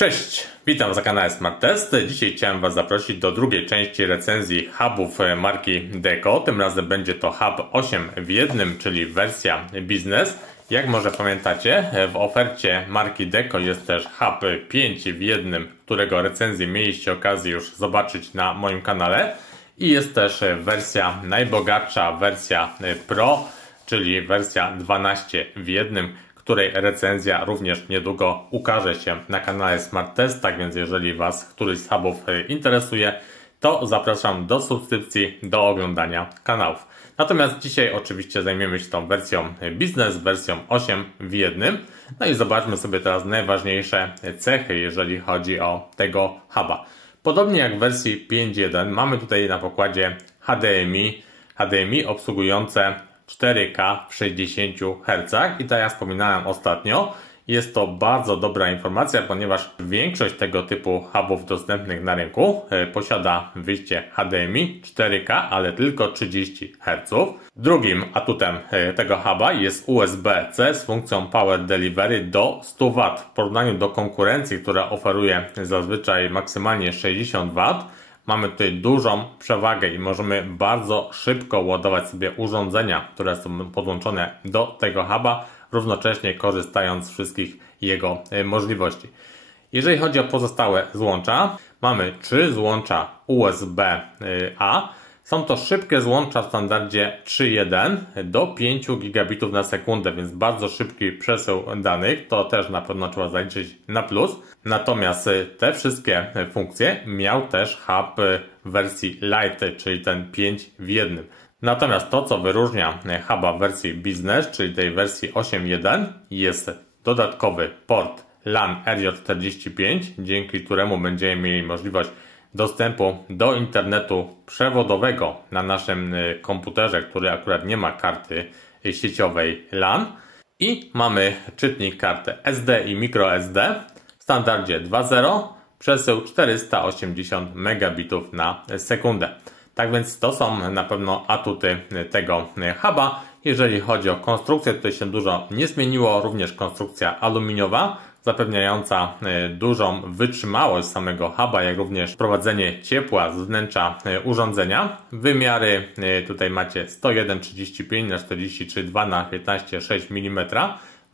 Cześć, witam na kanale Smart Test. Dzisiaj chciałem Was zaprosić do drugiej części recenzji hubów marki Deco. Tym razem będzie to hub 8 w 1, czyli wersja biznes. Jak może pamiętacie, w ofercie marki Deco jest też hub 5 w 1, którego recenzję mieliście okazję już zobaczyć na moim kanale. I jest też wersja najbogatsza, wersja Pro, czyli wersja 12 w 1, której recenzja również niedługo ukaże się na kanale Smart Test. Tak więc jeżeli Was któryś z hubów interesuje, to zapraszam do subskrypcji, do oglądania kanałów. Natomiast dzisiaj oczywiście zajmiemy się tą wersją biznes, wersją 8 w 1. No i zobaczmy sobie teraz najważniejsze cechy, jeżeli chodzi o tego huba. Podobnie jak w wersji 5.1 mamy tutaj na pokładzie HDMI obsługujące 4K w 60 Hz i tak jak wspominałem ostatnio, jest to bardzo dobra informacja, ponieważ większość tego typu hubów dostępnych na rynku posiada wyjście HDMI 4K, ale tylko 30 Hz. Drugim atutem tego huba jest USB-C z funkcją Power Delivery do 100 W. W porównaniu do konkurencji, która oferuje zazwyczaj maksymalnie 60 W, mamy tutaj dużą przewagę i możemy bardzo szybko ładować sobie urządzenia, które są podłączone do tego huba, równocześnie korzystając z wszystkich jego możliwości. Jeżeli chodzi o pozostałe złącza, mamy 3 złącza USB-A. Są to szybkie złącza w standardzie 3.1 do 5 gigabitów na sekundę, więc bardzo szybki przesył danych, to też na pewno trzeba zaliczyć na plus. Natomiast te wszystkie funkcje miał też hub w wersji Lite, czyli ten 5 w 1. Natomiast to, co wyróżnia huba w wersji Business, czyli tej wersji 8.1, jest dodatkowy port LAN RJ45, dzięki któremu będziemy mieli możliwość dostępu do internetu przewodowego na naszym komputerze, który akurat nie ma karty sieciowej LAN. I mamy czytnik karty SD i microSD w standardzie 2.0, przesył 480 megabitów na sekundę. Tak więc to są na pewno atuty tego huba. Jeżeli chodzi o konstrukcję, tutaj się dużo nie zmieniło, również konstrukcja aluminiowa, zapewniająca dużą wytrzymałość samego huba, jak również prowadzenie ciepła z wnętrza urządzenia. Wymiary tutaj macie 101,35 x 43,2 x 15,6 mm,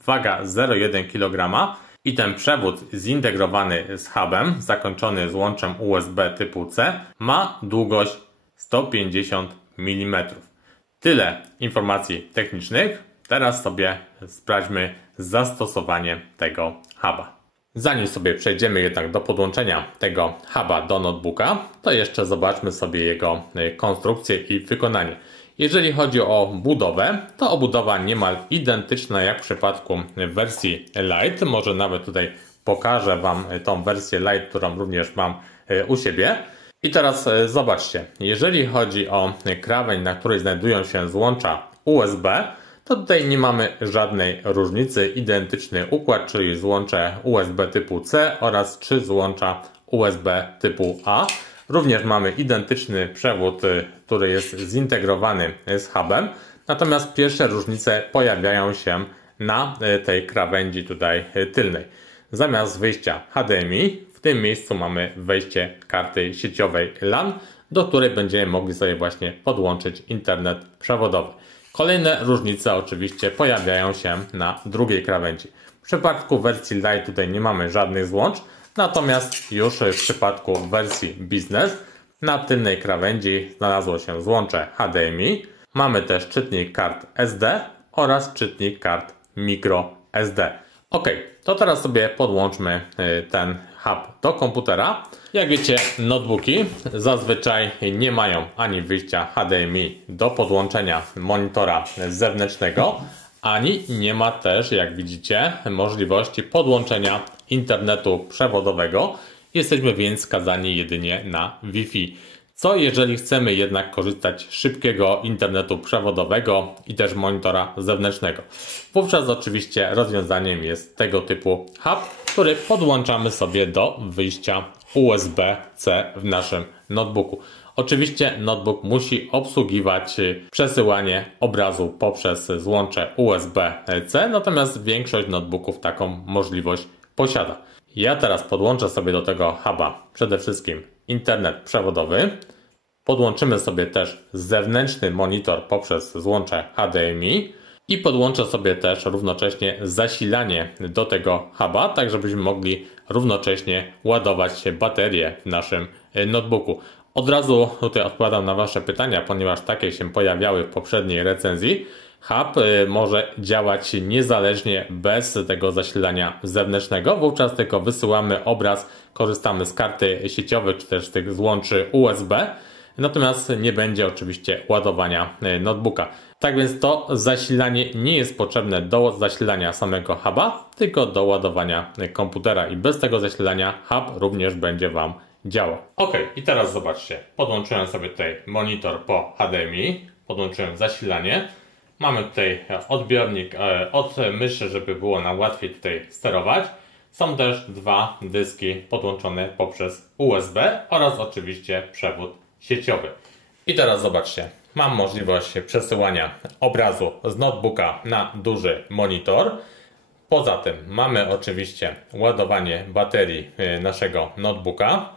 waga 0,1 kg i ten przewód zintegrowany z hubem, zakończony złączem USB typu C, ma długość 150 mm. Tyle informacji technicznych. Teraz sobie sprawdźmy zastosowanie tego huba. Zanim sobie przejdziemy jednak do podłączenia tego huba do notebooka, to jeszcze zobaczmy sobie jego konstrukcję i wykonanie. Jeżeli chodzi o budowę, to obudowa niemal identyczna jak w przypadku wersji Lite. Może nawet tutaj pokażę Wam tą wersję Lite, którą również mam u siebie. I teraz zobaczcie, jeżeli chodzi o krawędź, na której znajdują się złącza USB, to tutaj nie mamy żadnej różnicy. Identyczny układ, czyli złącze USB typu C oraz 3 złącza USB typu A. Również mamy identyczny przewód, który jest zintegrowany z hubem. Natomiast pierwsze różnice pojawiają się na tej krawędzi tutaj tylnej. Zamiast wyjścia HDMI w tym miejscu mamy wejście karty sieciowej LAN, do której będziemy mogli sobie właśnie podłączyć internet przewodowy. Kolejne różnice oczywiście pojawiają się na drugiej krawędzi. W przypadku wersji Lite tutaj nie mamy żadnych złącz, natomiast już w przypadku wersji Business na tylnej krawędzi znalazło się złącze HDMI. Mamy też czytnik kart SD oraz czytnik kart microSD. Ok, to teraz sobie podłączmy ten hub do komputera. Jak wiecie, notebooki zazwyczaj nie mają ani wyjścia HDMI do podłączenia monitora zewnętrznego, ani nie ma też, jak widzicie, możliwości podłączenia internetu przewodowego. Jesteśmy więc skazani jedynie na Wi-Fi. Co jeżeli chcemy jednak korzystać z szybkiego internetu przewodowego i też monitora zewnętrznego? Wówczas oczywiście rozwiązaniem jest tego typu hub, który podłączamy sobie do wyjścia USB-C w naszym notebooku. Oczywiście notebook musi obsługiwać przesyłanie obrazu poprzez złącze USB-C, natomiast większość notebooków taką możliwość posiada. Ja teraz podłączę sobie do tego huba przede wszystkim internet przewodowy. Podłączymy sobie też zewnętrzny monitor poprzez złącze HDMI i podłączę sobie też równocześnie zasilanie do tego huba, tak żebyśmy mogli równocześnie ładować baterię w naszym notebooku. Od razu tutaj odpowiadam na Wasze pytania, ponieważ takie się pojawiały w poprzedniej recenzji. Hub może działać niezależnie bez tego zasilania zewnętrznego, wówczas tylko wysyłamy obraz, korzystamy z karty sieciowej czy też z tych złączy USB, natomiast nie będzie oczywiście ładowania notebooka. Tak więc to zasilanie nie jest potrzebne do zasilania samego huba, tylko do ładowania komputera i bez tego zasilania hub również będzie Wam działał. Ok, i teraz zobaczcie, podłączyłem sobie tutaj monitor po HDMI, podłączyłem zasilanie. Mamy tutaj odbiornik od myszy, żeby było nam łatwiej tutaj sterować. Są też dwa dyski podłączone poprzez USB oraz oczywiście przewód sieciowy. I teraz zobaczcie, mam możliwość przesyłania obrazu z notebooka na duży monitor. Poza tym mamy oczywiście ładowanie baterii naszego notebooka.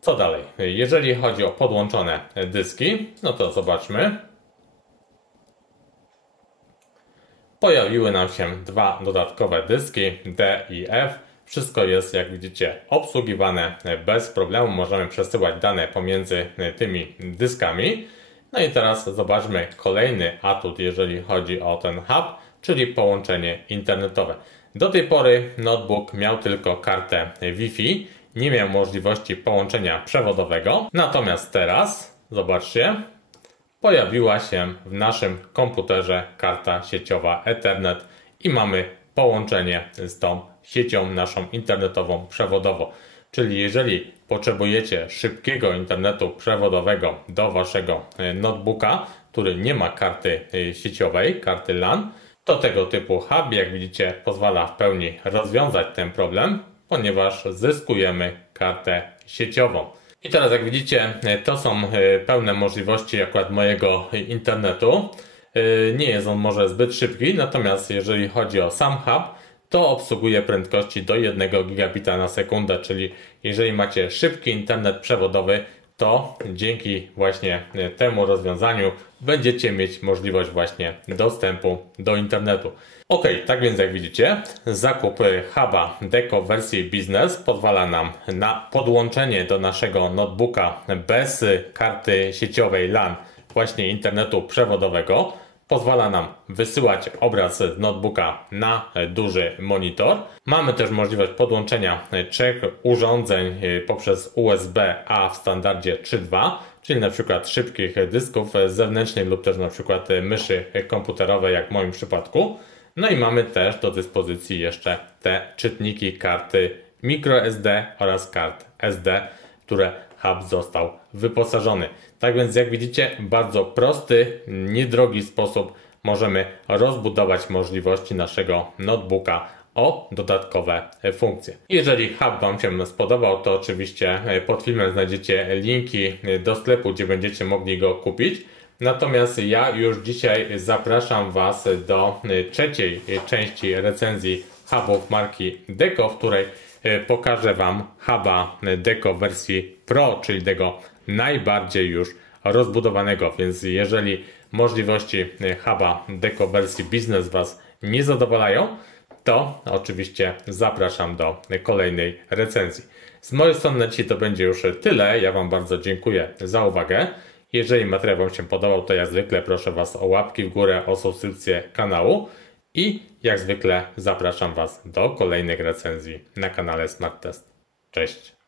Co dalej? Jeżeli chodzi o podłączone dyski, no to zobaczmy. Pojawiły nam się dwa dodatkowe dyski D i F. Wszystko jest, jak widzicie, obsługiwane bez problemu. Możemy przesyłać dane pomiędzy tymi dyskami. No i teraz zobaczmy kolejny atut, jeżeli chodzi o ten hub, czyli połączenie internetowe. Do tej pory notebook miał tylko kartę Wi-Fi, nie miał możliwości połączenia przewodowego. Natomiast teraz, zobaczcie, pojawiła się w naszym komputerze karta sieciowa Ethernet i mamy połączenie z tą siecią naszą internetową przewodowo. Czyli jeżeli potrzebujecie szybkiego internetu przewodowego do Waszego notebooka, który nie ma karty sieciowej, karty LAN, to tego typu hub, jak widzicie, pozwala w pełni rozwiązać ten problem, ponieważ zyskujemy kartę sieciową. I teraz, jak widzicie, to są pełne możliwości akurat mojego internetu. Nie jest on może zbyt szybki, natomiast jeżeli chodzi o sam hub, to obsługuje prędkości do 1 gigabita na sekundę, czyli jeżeli macie szybki internet przewodowy, to dzięki właśnie temu rozwiązaniu będziecie mieć możliwość właśnie dostępu do internetu. Ok, tak więc jak widzicie, zakup huba Deco w wersji Business pozwala nam na podłączenie do naszego notebooka bez karty sieciowej LAN właśnie internetu przewodowego. Pozwala nam wysyłać obraz z notebooka na duży monitor. Mamy też możliwość podłączenia 3 urządzeń poprzez USB-A w standardzie 3.2, czyli na przykład szybkich dysków zewnętrznych lub też na przykład myszy komputerowej, jak w moim przypadku. No i mamy też do dyspozycji jeszcze te czytniki karty microSD oraz kart SD, które hub został wyposażony. Tak więc jak widzicie, bardzo prosty, niedrogi sposób możemy rozbudować możliwości naszego notebooka o dodatkowe funkcje. Jeżeli hub Wam się spodobał, to oczywiście pod filmem znajdziecie linki do sklepu, gdzie będziecie mogli go kupić. Natomiast ja już dzisiaj zapraszam Was do trzeciej części recenzji hubów marki Deco, w której pokażę Wam huba Deco w wersji Pro, czyli tego najbardziej już rozbudowanego, więc jeżeli możliwości huba Deco w wersji Business Was nie zadowalają, to oczywiście zapraszam do kolejnej recenzji. Z mojej strony na dzisiaj to będzie już tyle. Ja Wam bardzo dziękuję za uwagę. Jeżeli materiał Wam się podobał, to jak zwykle proszę Was o łapki w górę, o subskrypcję kanału i jak zwykle zapraszam Was do kolejnych recenzji na kanale Smart Test. Cześć!